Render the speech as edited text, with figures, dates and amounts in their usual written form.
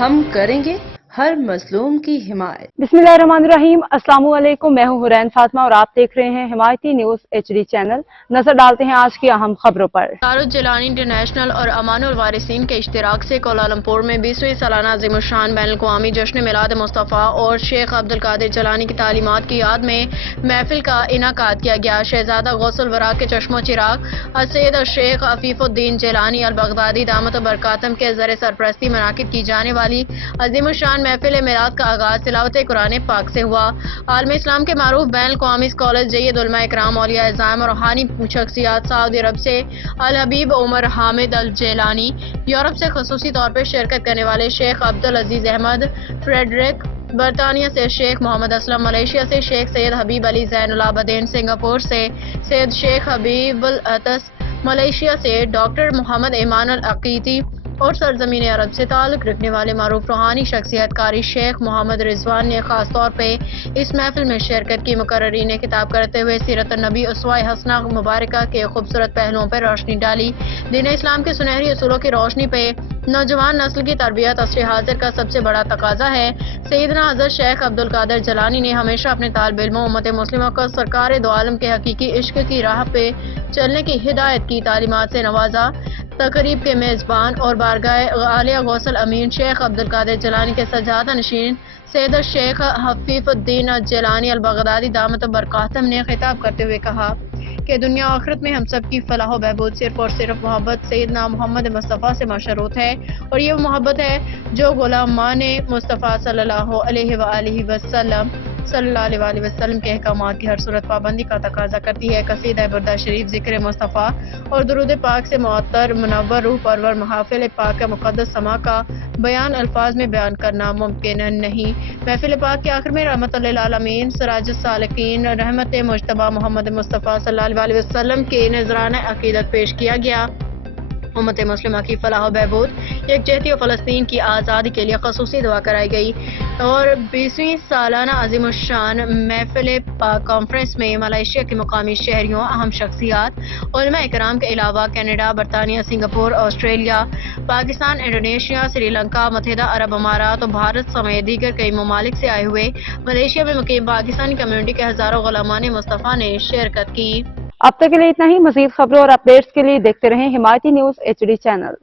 ہم کریں گے ہر مظلوم کی حمایت۔ बिस्मिल्लाहिर्रहमानिर्रहीम। अस्सलाम वालेकुम। मैं हूं हुरैन फातिमा और आप देख रहे हैं हिमायती न्यूज HD चैनल। नजर डालते हैं आज की अहम खबरों पर। दारुल-जिलानी इंटरनेशनल और अमानुल वारिसीन के इश्तिराक से कोलालमपुर में 20वीं सालाना अज़ीमुश्शान बैनुल-अक़वामी जश्न मिलाद मुस्तफ़ा और शेख अब्दुल कादिर जिलानी की तालीमात की याद में महफिल का इनाकाद किया गया। शहजादा गौसुल वरा के चश्मो चिराग सैयद शेख अफीफुद्दीन जिलानी अल-बगदादी दामत बरकातम के ज़र सरपरस्ती मुनाकिद की जाने वाली अज़ीमुश्शान महफिल मिलाद का आगाज़ तिलावत कुरान पाक से हुआ। आलम इस्लाम के मारूफ बैनुल-अक़वामी स्कॉलर जय्यद उलमा इकराम औलिया इज़ाम और रूहानी शख्सियात सऊदी अरब से अल हबीब उमर हामिद अल जेलानी, यूरोप से खसूसी तौर पर शिरकत करने वाले शेख अब्दुल अजीज अहमद फ्रेडरिक, बरतानिया से शेख मोहम्मद असलम, मलेशिया से शेख सैयद हबीब अली ज़ैनुल आबदीन, सिंगापुर से सैयद शेख हबीबुल अतस, मलेशिया से डॉक्टर मोहम्मद ईमान अल अकीती और सरजमीन अरब से ताल्लुक़ रखने वाले मारूफ रूहानी शख्सियत कारी शेख मोहम्मद रिजवान ने खास तौर पे इस महफिल में शिरकत की। मुकर्ररीन खिताब करते हुए सीरत नबी उसवाए हसना मुबारका के खूबसूरत पहलुओं पर रोशनी डाली। दीन इस्लाम के सुनहरी असूलों की रोशनी पे नौजवान नस्ल की तरबियत असर हाजिर का सबसे बड़ा तकाजा है। सैयदना हज़रत शेख अब्दुल कादिर जिलानी ने हमेशा अपने तालिब इल्मों उम्मत मुस्लिमा को सरकार दो आलम के हकीकी इश्क की राह पे चलने की हिदायत की तालीमात से नवाजा। तकरीब के मेज़बान और बारगाह आलिया गौसल अमीन शेख अब्दुल कादिर जिलानी के सजादा नशीन सैयद शेख हफीफुद्दीन जिलानी अल-बगदादी दामत बरकातम ने खिताब करते हुए कहा कि दुनिया आखिरत में हम सब की फलाह बहबूद सिर्फ और सिर्फ मोहब्बत सैयदना मोहम्मद मुस्तफ़ा से मशरूत है, और ये मोहब्बत है जो गुलामान मुस्तफ़ा सल्लल्लाहु अलैहि वसल्लम के अहकामात की हर सूरत पाबंदी का तकाजा करती है। कसीदा बरदा शरीफ, जिक्र मुस्तफ़ा और दुरूद पाक से मुअत्तर मुनव्वर रूह परवर महफिल पाक का मुक़द्दस समा का बयान अल्फाज में बयान करना मुमकिन नहीं। महफिल पाक के आखिर में रहमतुल लिल आलमीन सिराजुस सालिकीन रहमत मुज्तबा मोहम्मद मुस्तफ़ा सल्लल्लाहु अलैहि वसल्लम के नजराना अकीदत पेश किया गया। उम्मत मुस्लिमा की फलाह बहबूद, यकजहती और फ़लस्तीन की आज़ादी के लिए ख़ुसूसी दुआ कराई गई। और 20वीं सालाना अज़ीमुश्शान महफिल पाक कॉन्फ्रेंस में मलेशिया के मुकामी शहरियों, अहम शख्सियात, उलमा इकराम के अलावा कनाडा, बरतानिया, Singapore, Australia, Pakistan, Indonesia, Sri Lanka, मुत्तहिदा अरब अमारात और भारत समेत दीगर कई ममालिक से आए हुए मलेशिया में मुकीम पाकिस्तानी कम्युनिटी के हज़ारों गुलामान मुस्तफ़ा ने शिरकत की। अब तक के लिए इतना ही। मज़ीद खबरों और अपडेट्स के लिए देखते रहें हिमायती न्यूज HD चैनल।